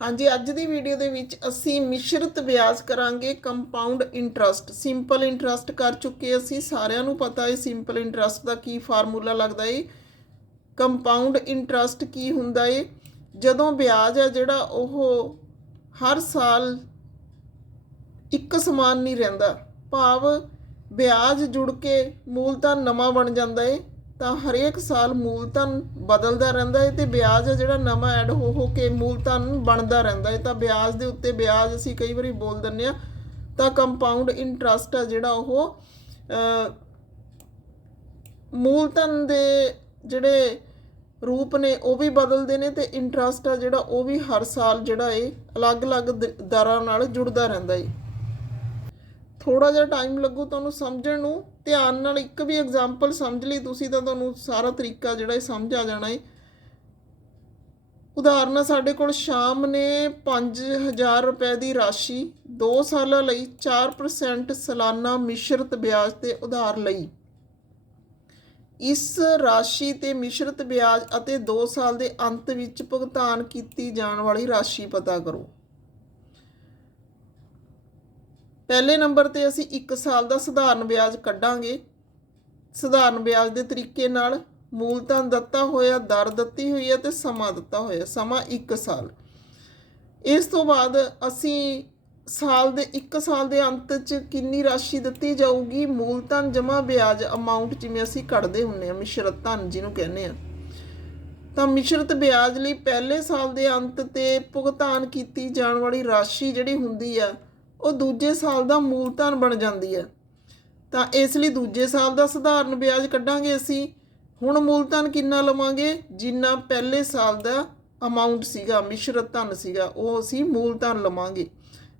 ਹਾਂਜੀ, ਅੱਜ ਦੀ ਵੀਡੀਓ ਦੇ ਵਿੱਚ ਅਸੀਂ ਮਿਸ਼ਰਤ ਵਿਆਜ ਕਰਾਂਗੇ ਕੰਪਾਊਂਡ ਇੰਟਰਸਟ ਸਿੰਪਲ ਇੰਟਰਸਟ ਕਰ ਚੁੱਕੇ ਅਸੀਂ, ਸਾਰਿਆਂ ਨੂੰ ਪਤਾ ਹੈ ਸਿੰਪਲ ਇੰਟਰਸਟ ਦਾ ਕੀ ਫਾਰਮੂਲਾ ਲੱਗਦਾ ਹੈ ਕੰਪਾਊਂਡ ਇੰਟਰਸਟ ਕੀ ਹੁੰਦਾ ਹੈ ਜਦੋਂ ਵਿਆਜ ਹੈ ਜਿਹੜਾ, ਉਹ ਹਰ ਸਾਲ ਇੱਕ ਸਮਾਨ ਨਹੀਂ ਰਹਿੰਦਾ। ਭਾਵ ਵਿਆਜ ਜੁੜ ਕੇ ਮੂਲਧਨ ਨਵਾਂ ਬਣ ਜਾਂਦਾ ਹੈ ਤਾਂ ਹਰੇਕ ਸਾਲ ਮੂਲਧਨ ਬਦਲਦਾ ਰਹਿੰਦਾ ਹੈ ਤੇ ਵਿਆਜ ਹੈ ਜਿਹੜਾ ਨਵਾਂ ਐਡ ਹੋ ਹੋ ਕੇ ਮੂਲਧਨ ਬਣਦਾ ਰਹਿੰਦਾ ਹੈ ਤਾਂ ਵਿਆਜ ਦੇ ਉੱਤੇ ਵਿਆਜ ਅਸੀਂ ਕਈ ਵਾਰੀ ਬੋਲ ਦਿੰਨੇ ਆ। ਤਾਂ ਕੰਪਾਊਂਡ ਇੰਟਰਸਟ ਆ ਜਿਹੜਾ ਉਹ ਅ, ਮੂਲਧਨ ਦੇ ਜਿਹੜੇ ਰੂਪ ਨੇ ਉਹ ਵੀ ਬਦਲਦੇ ਨੇ ਤੇ ਇੰਟਰਸਟ ਆ ਜਿਹੜਾ ਉਹ ਵੀ ਹਰ ਸਾਲ ਜਿਹੜਾ ਏ ਅਲੱਗ-ਅਲੱਗ ਦ- ਦਰਾਂ ਨਾਲ ਜੁੜਦਾ ਰਹਿੰਦਾ ਏ। ਥੋੜਾ ਜਿਹਾ ਟਾਈਮ ਲੱਗੂ ਤੁਹਾਨੂੰ ਸਮਝਣ ਨੂੰ, ਧਿਆਨ ਨਾਲ ਇੱਕ ਵੀ ਐਗਜ਼ਾਮਪਲ ਸਮਝ ਲਈ ਤੁਸੀਂ ਤਾਂ ਤੁਹਾਨੂੰ ਸਾਰਾ ਤਰੀਕਾ ਜਿਹੜਾ ਇਹ ਸਮਝ ਆ ਜਾਣਾ ਏ। ਉਦਾਹਰਨ, ਸਾਡੇ ਕੋਲ ਸ਼ਾਮ ਨੇ 5000 ਰੁਪਏ ਦੀ ਰਾਸ਼ੀ 2 ਸਾਲਾਂ ਲਈ 4% ਸਾਲਾਨਾ ਮਿਸ਼ਰਤ ਵਿਆਜ ਤੇ ਉਧਾਰ ਲਈ। ਇਸ ਰਾਸ਼ੀ ਤੇ ਮਿਸ਼ਰਤ ਵਿਆਜ ਅਤੇ 2 ਸਾਲ ਦੇ ਅੰਤ ਵਿੱਚ ਭੁਗਤਾਨ ਕੀਤੀ ਜਾਣ ਵਾਲੀ ਰਾਸ਼ੀ ਪਤਾ ਕਰੋ। ਪਹਿਲੇ ਨੰਬਰ ਤੇ ਅਸੀਂ 1 ਸਾਲ ਦਾ ਸਧਾਰਨ ਵਿਆਜ ਕੱਢਾਂਗੇ। ਸਧਾਰਨ ਵਿਆਜ ਦੇ ਤਰੀਕੇ ਨਾਲ ਮੂਲਧਨ ਦਿੱਤਾ ਹੋਇਆ, ਦਰ ਦਿੱਤੀ ਹੋਈ ਹੈ ਤੇ ਸਮਾਂ ਦਿੱਤਾ ਹੋਇਆ, ਸਮਾਂ 1 ਸਾਲ। ਇਸ ਤੋਂ ਬਾਅਦ ਅਸੀਂ ਸਾਲ ਦੇ 1 ਸਾਲ ਦੇ ਅੰਤ 'ਚ ਕਿੰਨੀ ਰਾਸ਼ੀ ਦਿੱਤੀ ਜਾਊਗੀ? ਮੂਲਧਨ ਜਮ੍ਹਾਂ ਵਿਆਜ ਅਮਾਉਂਟ ਜਿਵੇਂ ਅਸੀਂ ਕੱਢਦੇ ਹੁੰਨੇ ਆ, ਮਿਸ਼ਰਤ ਧਨ ਜਿਹਨੂੰ ਕਹਿੰਦੇ ਆ। ਤਾਂ ਮਿਸ਼ਰਤ ਵਿਆਜ ਲਈ ਪਹਿਲੇ ਸਾਲ ਦੇ ਅੰਤ ਤੇ ਭੁਗਤਾਨ ਕੀਤੀ ਜਾਣ ਵਾਲੀ ਰਾਸ਼ੀ ਜਿਹੜੀ ਹੁੰਦੀ ਆ ਉਹ ਦੂਜੇ ਸਾਲ ਦਾ ਮੂਲ ਧਨ ਬਣ ਜਾਂਦੀ ਹੈ। ਤਾਂ ਇਸ ਲਈ ਦੂਜੇ ਸਾਲ ਦਾ ਸਧਾਰਨ ਵਿਆਜ ਕੱਢਾਂਗੇ ਅਸੀਂ। ਹੁਣ ਮੂਲ ਧਨ ਕਿੰਨਾ ਲਵਾਂਗੇ? ਜਿੰਨਾ ਪਹਿਲੇ ਸਾਲ ਦਾ ਅਮਾਉਂਟ ਸੀਗਾ, ਮਿਸ਼ਰਤ ਧਨ ਸੀਗਾ, ਉਹ ਅਸੀਂ ਮੂਲ ਧਨ ਲਵਾਂਗੇ।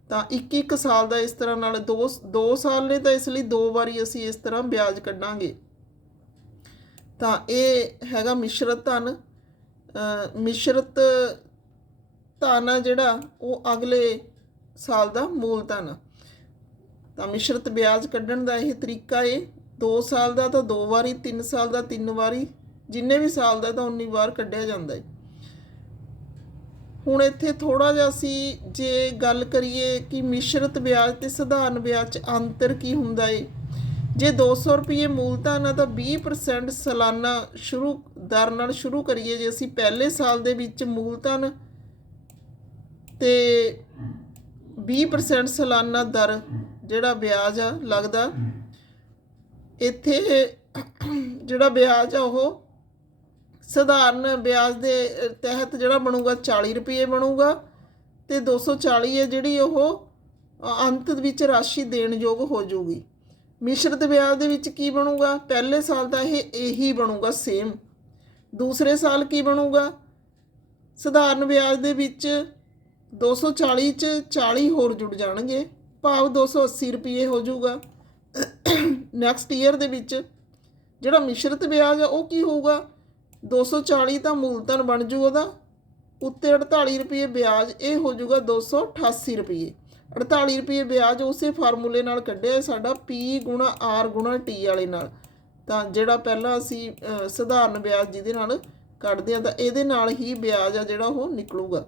ਤਾਂ ਇੱਕ ਇੱਕ ਸਾਲ ਦਾ ਇਸ ਤਰ੍ਹਾਂ ਨਾਲ ਦੋ ਦੋ ਸਾਲ ਨੇ ਤਾਂ ਇਸ ਲਈ ਦੋ ਵਾਰੀ ਅਸੀਂ ਇਸ ਤਰ੍ਹਾਂ ਵਿਆਜ ਕੱਢਾਂਗੇ। ਤਾਂ ਇਹ ਹੈਗਾ ਮਿਸ਼ਰਤ ਧਨ। ਮਿਸ਼ਰਤ ਧਨ ਆ ਜਿਹੜਾ, ਉਹ ਅਗਲੇ ਸਾਲ ਦਾ ਮੂਲਧਨ ਤਾਂ ਮਿਸ਼ਰਤ ਵਿਆਜ ਕੱਢਣ ਦਾ ਇਹ ਤਰੀਕਾ ਏ। 2 ਸਾਲ ਦਾ ਤਾਂ ਦੋ ਵਾਰੀ 3 ਸਾਲ ਦਾ ਤਿੰਨ ਵਾਰੀ। ਜਿੰਨੇ ਵੀ ਸਾਲ ਦਾ ਤਾਂ ਉਨੀ ਵਾਰ ਕੱਢਿਆ ਜਾਂਦਾ ਏ। ਹੁਣ ਇੱਥੇ ਥੋੜਾ ਜਿਹਾ ਅਸੀਂ ਜੇ ਗੱਲ ਕਰੀਏ ਕਿ ਮਿਸ਼ਰਤ ਵਿਆਜ ਤੇ ਸਧਾਰਨ ਵਿਆਜ 'ਚ ਅੰਤਰ ਕੀ ਹੁੰਦਾ ਏ। ਜੇ 200 ਰੁਪਏ ਮੂਲਧਨ ਆ ਤਾਂ 20% ਸਾਲਾਨਾ ਸ਼ੁਰੂ, ਦਰ ਨਾਲ ਸ਼ੁਰੂ ਕਰੀਏ। ਜੇ ਅਸੀਂ ਪਹਿਲੇ ਸਾਲ ਦੇ ਵਿੱਚ ਮੂਲਧਨ ਤੇ 20% ਸਾਲਾਨਾ ਦਰ ਜਿਹੜਾ ਵਿਆਜ ਆ, ਲੱਗਦਾ। ਇੱਥੇ ਜਿਹੜਾ ਵਿਆਜ ਆ, ਉਹ ਸਧਾਰਨ ਵਿਆਜ ਦੇ ਤਹਿਤ ਜਿਹੜਾ ਬਣੂਗਾ 40 ਰੁਪਏ ਬਣੂਗਾ ਤੇ 240 ਹੈ ਜਿਹੜੀ ਉਹ ਅੰਤ ਵਿੱਚ ਰਾਸ਼ੀ ਦੇਣ ਯੋਗ ਹੋ ਜਾਊਗੀ ਮਿਸ਼ਰਤ ਵਿਆਜ ਦੇ ਵਿੱਚ ਕੀ ਬਣੂਗਾ? ਪਹਿਲੇ ਸਾਲ ਦਾ ਇਹ ਇਹੀ ਬਣੂਗਾ ਸੇਮ ਦੂਸਰੇ ਸਾਲ ਕੀ ਬਣੂਗਾ? ਸਧਾਰਨ ਵਿਆਜ ਦੇ ਵਿੱਚ 240 ਚ 40 ਹੋਰ ਜੁੜ ਜਾਣਗੇ। ਭਾਵ 280 ਰੁਪਏ ਹੋ ਜਾਊਗਾ। ਨੈਕਸਟ ਈਅਰ ਦੇ ਵਿੱਚ ਜਿਹੜਾ ਮਿਸ਼ਰਤ ਵਿਆਜ ਆ, ਉਹ ਕੀ ਹੋਊਗਾ? 240 ਤਾਂ ਮੂਲਧਨ ਬਣ ਜੂ ਉਹਦਾ। ਉੱਤੇ 48 ਰੁਪਏ ਵਿਆਜ, ਇਹ ਹੋ ਜਾਊਗਾ 288 ਰੁਪਏ 48 ਰੁਪਏ ਵਿਆਜ ਉਸੇ ਫਾਰਮੂਲੇ ਨਾਲ ਕੱਢਿਆ ਸਾਡਾ P ਗੁਣਾ R ਗੁਣਾ T ਵਾਲੇ ਨਾਲ। ਤਾਂ ਜਿਹੜਾ ਪਹਿਲਾਂ ਅਸੀਂ ਸਧਾਰਨ ਵਿਆਜ ਜਿਹਦੇ ਨਾਲ ਕੱਢਦੇ ਆ, ਤਾਂ ਇਹਦੇ ਨਾਲ ਹੀ ਵਿਆਜ ਆ ਜਿਹੜਾ ਉਹ ਨਿਕਲੂਗਾ।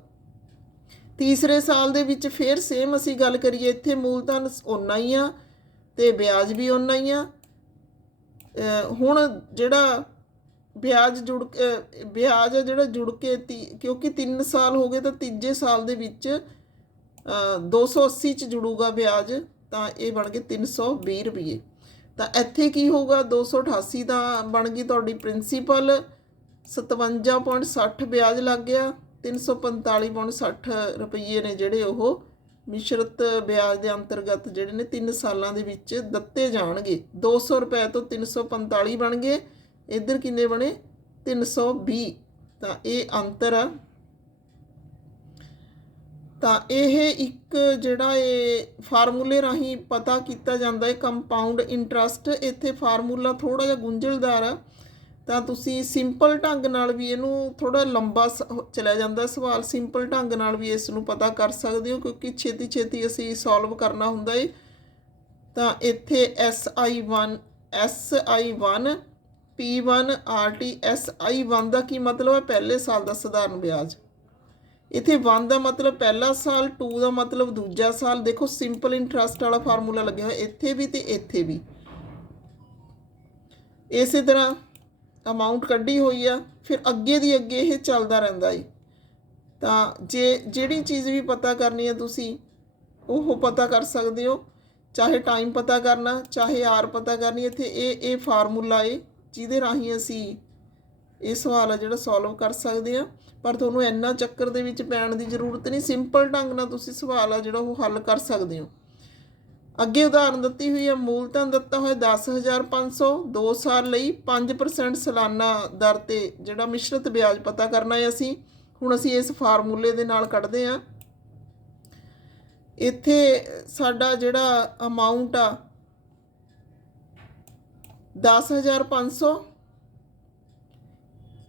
ਤੀਸਰੇ ਸਾਲ ਦੇ ਵਿੱਚ ਫੇਰ ਸੇਮ ਅਸੀਂ ਗੱਲ ਕਰੀਏ, ਇੱਥੇ ਮੂਲਧਨ ਓਨਾ ਹੀ ਆ ਤੇ ਵਿਆਜ ਵੀ ਓਨਾ ਹੀ ਆ। ਹੁਣ ਜਿਹੜਾ ਵਿਆਜ ਜੁੜ ਵਿਆਜ ਆ ਜਿਹੜਾ ਜੁੜ ਕੇ ਤੀ- ਕਿਉਂਕਿ 3 ਸਾਲ ਹੋ ਗਏ ਤਾਂ ਤੀਜੇ ਸਾਲ ਦੇ ਵਿੱਚ, ਅਹ 280 ਚ ਜੁੜੂਗਾ ਵਿਆਜ, ਤਾਂ ਇਹ ਬਣ ਗਏ 320 ਰੁਪਏ ਤਾਂ ਇੱਥੇ ਕੀ ਹੋਊਗਾ 288 ਦਾ ਬਣ ਗਈ ਤੁਹਾਡੀ ਪ੍ਰਿੰਸੀਪਲ 57.60 ਵਿਆਜ ਲੱਗ ਗਿਆ। 345.60 ਰੁਪਏ ਨੇ ਜਿਹੜੇ ਉਹ ਮਿਸ਼ਰਤ ਵਿਆਜ ਦੇ ਅੰਤਰਗਤ ਜਿਹੜੇ ਨੇ 3 ਸਾਲਾਂ ਦੇ ਵਿੱਚ ਦਿੱਤੇ ਜਾਣਗੇ। 200 ਰੁਪਏ ਤੋਂ 345 ਬਣ ਗਏ। ਇੱਧਰ ਕਿੰਨੇ ਬਣੇ? 320 ਤਾਂ ਇਹ ਅੰਤਰ ਆ। ਤਾਂ ਇਹ ਇੱਕ ਜਿਹੜਾ ਇਹ ਫਾਰਮੂਲੇ ਰਾਹੀਂ ਪਤਾ ਕੀਤਾ ਜਾਂਦਾ ਹੈ, ਕੰਪਾਊਂਡ ਇੰਟਰਸਟ। ਇੱਥੇ ਫਾਰਮੂਲਾ ਥੋੜਾ ਜਿਹਾ ਗੁੰਝਲਦਾਰ ਆ। ਤਾਂ ਤੁਸੀਂ ਸਿੰਪਲ ਢੰਗ ਨਾਲ ਵੀ ਇਹਨੂੰ ਥੋੜਾ ਲੰਬਾ ਸ- ਚਲਿਆ ਜਾਂਦਾ ਸਵਾਲ। ਸਿੰਪਲ ਢੰਗ ਨਾਲ ਵੀ ਇਸ ਨੂੰ ਪਤਾ ਕਰ ਸਕਦੇ ਹੋ ਕਿਉਂਕਿ ਛੇਤੀ ਛੇਤੀ ਅਸੀਂ ਸੋਲਵ ਕਰਨਾ ਹੁੰਦਾ ਏ। ਤਾਂ ਇੱਥੇ SI1 SI1 P1 RT SI1 ਦਾ ਕੀ ਮਤਲਬ ਹੈ? ਪਹਿਲੇ ਸਾਲ ਦਾ ਸਧਾਰਨ ਵਿਆਜ। ਇੱਥੇ 1 ਦਾ ਮਤਲਬ ਪਹਿਲਾ ਸਾਲ 2 ਦਾ ਮਤਲਬ ਦੂਜਾ ਸਾਲ। ਦੇਖੋ ਸਿੰਪਲ ਇੰਟਰਸਟ ਵਾਲਾ ਫਾਰਮੂਲਾ ਲੱਗਿਆ ਹੋਇਆ ਇੱਥੇ ਵੀ ਤੇ ਇੱਥੇ ਵੀ। ਇਸੇ ਤਰ੍ਹਾਂ ਅਮਾਉਂਟ ਕੱਢੀ ਹੋਈ ਆ, ਫਿਰ ਅੱਗੇ ਦੀ ਅੱਗੇ ਇਹ ਚੱਲਦਾ ਰਹਿੰਦਾ ਏ। ਤਾਂ ਜੇ, ਜਿਹੜੀ ਚੀਜ਼ ਵੀ ਪਤਾ ਕਰਨੀ ਹੈ ਤੁਸੀਂ, ਉਹ ਪਤਾ ਕਰ ਸਕਦੇ ਹੋ। ਚਾਹੇ ਟਾਈਮ ਪਤਾ ਕਰਨਾ, ਚਾਹੇ ਆਰ ਪਤਾ ਕਰਨੀ, ਇੱਥੇ ਇਹ ਇਹ ਫਾਰਮੂਲਾ ਏ, ਜਿਹਦੇ ਰਾਹੀਂ ਅਸੀਂ ਇਹ ਸਵਾਲ ਆ ਜਿਹੜਾ ਸੋਲਵ ਕਰ ਸਕਦੇ ਆ। ਪਰ ਤੁਹਾਨੂੰ ਇੰਨਾ ਚੱਕਰ ਦੇ ਵਿੱਚ ਪੈਣ ਦੀ ਜ਼ਰੂਰਤ ਨਹੀਂ ਸਿੰਪਲ ਢੰਗ ਨਾਲ ਤੁਸੀਂ ਸਵਾਲ ਆ ਜਿਹੜਾ ਉਹ ਹੱਲ ਕਰ ਸਕਦੇ ਹੋ। ਅੱਗੇ ਉਦਾਹਰਨ ਦਿੱਤੀ ਹੋਈ ਹੈ, ਮੂਲਧਨ ਦਿੱਤਾ ਹੋਇਆ 10500 2 ਸਾਲ ਲਈ 5% ਸਾਲਾਨਾ ਦਰ ਤੇ ਜਿਹੜਾ ਮਿਸ਼ਰਤ ਵਿਆਜ ਪਤਾ ਕਰਨਾ ਹੈ ਅਸੀਂ। ਹੁਣ ਅਸੀਂ ਇਸ ਫਾਰਮੂਲੇ ਦੇ ਨਾਲ ਕੱਢਦੇ ਹਾਂ। ਇੱਥੇ ਸਾਡਾ ਜਿਹੜਾ ਅਮਾਉਂਟ ਆ 10500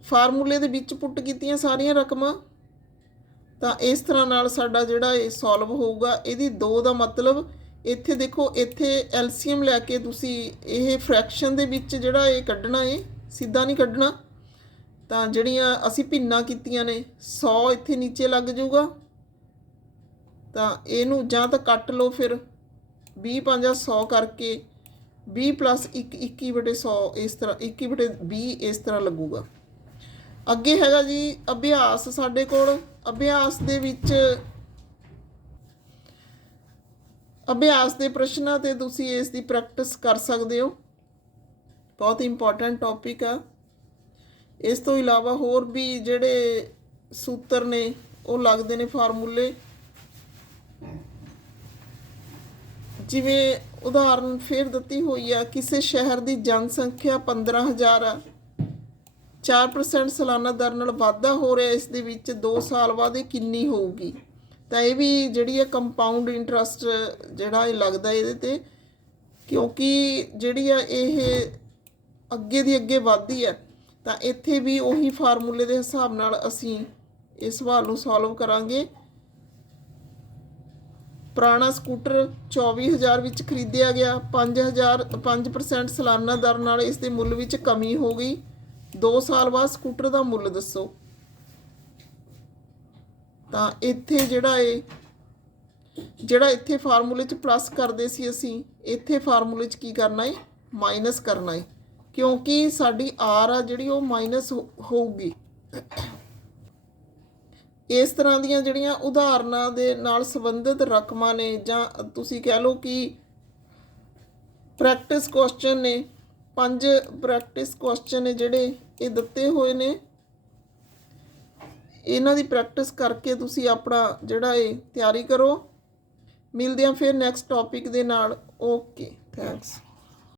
ਫਾਰਮੂਲੇ ਦੇ ਵਿੱਚ ਪੁੱਟ ਕੀਤੀਆਂ ਸਾਰੀਆਂ ਰਕਮਾਂ। ਤਾਂ ਇਸ ਤਰ੍ਹਾਂ ਨਾਲ ਸਾਡਾ ਜਿਹੜਾ ਇਹ ਸੋਲਵ ਹੋਊਗਾ, ਇਹਦੀ 2 ਦਾ ਮਤਲਬ ਇੱਥੇ ਦੇਖੋ, ਇੱਥੇ ਐਲਸੀਐਮ ਲੈ ਕੇ ਤੁਸੀਂ ਇਹ ਫ੍ਰੈਕਸ਼ਨ ਦੇ ਵਿੱਚ ਜਿਹੜਾ ਇਹ ਕੱਢਣਾ ਹੈ ਸਿੱਧਾ ਨਹੀਂ ਕੱਢਣਾ। ਤਾਂ ਜਿਹੜੀਆਂ ਅਸੀਂ ਭਿੰਨਾਂ ਕੀਤੀਆਂ ਨੇ 100 ਇੱਥੇ ਨੀਚੇ ਲੱਗ ਜਾਊਗਾ। ਤਾਂ ਇਹਨੂੰ ਜਾਂ ਤਾਂ ਕੱਟ ਲਓ ਫਿਰ 20 ਪੰਜਾ 100 ਕਰਕੇ 20 ਪਲੱਸ 1 21 ਬਟੇ 100 ਇਸ ਤਰ੍ਹਾਂ 21 ਬਟੇ 20 ਇਸ ਤਰ੍ਹਾਂ ਲੱਗੂਗਾ। ਅੱਗੇ ਹੈਗਾ ਜੀ ਅਭਿਆਸ ਸਾਡੇ ਕੋਲ। ਅਭਿਆਸ ਦੇ ਵਿੱਚ ਅਭਿਆਸ ਦੇ ਪ੍ਰਸ਼ਨਾਂ ਤੇ ਤੁਸੀਂ ਇਸ ਦੀ ਪ੍ਰੈਕਟਿਸ ਕਰ ਸਕਦੇ ਹੋ। ਬਹੁਤ ਇੰਪੋਰਟੈਂਟ ਟੌਪਿਕ ਆ। ਇਸ ਤੋਂ ਇਲਾਵਾ ਹੋਰ ਵੀ ਜਿਹੜੇ ਸੂਤਰ ਨੇ, ਉਹ ਲੱਗਦੇ ਨੇ ਫਾਰਮੂਲੇ। ਜਿਵੇਂ ਉਦਾਹਰਨ ਫੇਰ ਦਿੱਤੀ ਹੋਈ ਆ, ਕਿਸੇ ਸ਼ਹਿਰ ਦੀ ਜਨਸੰਖਿਆ 15000 ਆ। 4% ਸਾਲਾਨਾ ਦਰ ਨਾਲ ਵਾਧਾ ਹੋ ਰਿਹਾ, ਇਸ ਦੇ ਵਿੱਚ 2 ਸਾਲ ਬਾਅਦ ਇਹ ਕਿੰਨੀ ਹੋਊਗੀ? ਤਾਂ ਇਹ ਵੀ ਜਿਹੜੀ ਹੈ ਕੰਪਾਊਂਡ ਇੰਟਰਸਟ ਜਿਹੜਾ ਇਹ ਲੱਗਦਾ ਇਹਦੇ ਤੇ, ਕਿਉਂਕਿ ਜਿਹੜੀ ਆ ਇਹ ਅੱਗੇ ਦੀ ਅੱਗੇ ਵਧਦੀ ਹੈ ਤਾਂ ਇੱਥੇ ਵੀ ਉਹੀ ਫਾਰਮੂਲੇ ਦੇ ਹਿਸਾਬ ਨਾਲ ਅਸੀਂ ਇਸ ਸਵਾਲ ਨੂੰ ਸੋਲਵ ਕਰਾਂਗੇ। ਪੁਰਾਣਾ ਸਕੂਟਰ 24000 ਵਿੱਚ ਖਰੀਦਿਆ ਗਿਆ 5000 5% ਸਾਲਾਨਾ ਦਰ ਨਾਲ ਇਸ ਦੇ ਮੁੱਲ ਵਿੱਚ ਕਮੀ ਹੋ ਗਈ। 2 ਸਾਲ ਬਾਅਦ ਸਕੂਟਰ ਦਾ ਮੁੱਲ ਦੱਸੋ। ਤਾਂ ਇੱਥੇ ਜਿਹੜਾ ਇਹ, ਜਿਹੜਾ ਇੱਥੇ ਫਾਰਮੂਲੇ 'ਚ ਪਲੱਸ ਕਰਦੇ ਸੀ ਅਸੀਂ, ਇੱਥੇ ਫਾਰਮੂਲੇ 'ਚ ਕੀ ਕਰਨਾ ਹੈ ਮਾਈਨਸ ਕਰਨਾ ਹੈ ਕਿਉਂਕਿ ਸਾਡੀ ਆਰ ਆ ਜਿਹੜੀ ਉਹ ਮਾਈਨਸ ਹੋਊਗੀ। ਇਸ ਤਰ੍ਹਾਂ ਦੀਆਂ ਜਿਹੜੀਆਂ ਉਦਾਹਰਨਾਂ ਦੇ ਨਾਲ ਸੰਬੰਧਿਤ ਰਕਮਾਂ ਨੇ, ਜਾਂ ਤੁਸੀਂ ਕਹਿ ਲਓ ਕਿ ਪ੍ਰੈਕਟਿਸ ਕੁਐਸਚਨ ਨੇ, ਪੰਜ ਪ੍ਰੈਕਟਿਸ ਕੁਐਸਚਨ ਨੇ ਜਿਹੜੇ ਇਹ ਦਿੱਤੇ ਹੋਏ ਨੇ। ਇਹਨਾਂ ਦੀ ਪ੍ਰੈਕਟਿਸ ਕਰਕੇ ਤੁਸੀਂ ਆਪਣਾ ਜਿਹੜਾ ਇਹ ਤਿਆਰੀ ਕਰੋ। ਮਿਲਦੇ ਹਾਂ ਫਿਰ ਨੈਕਸਟ ਟੌਪਿਕ ਦੇ ਨਾਲ। Okay thanks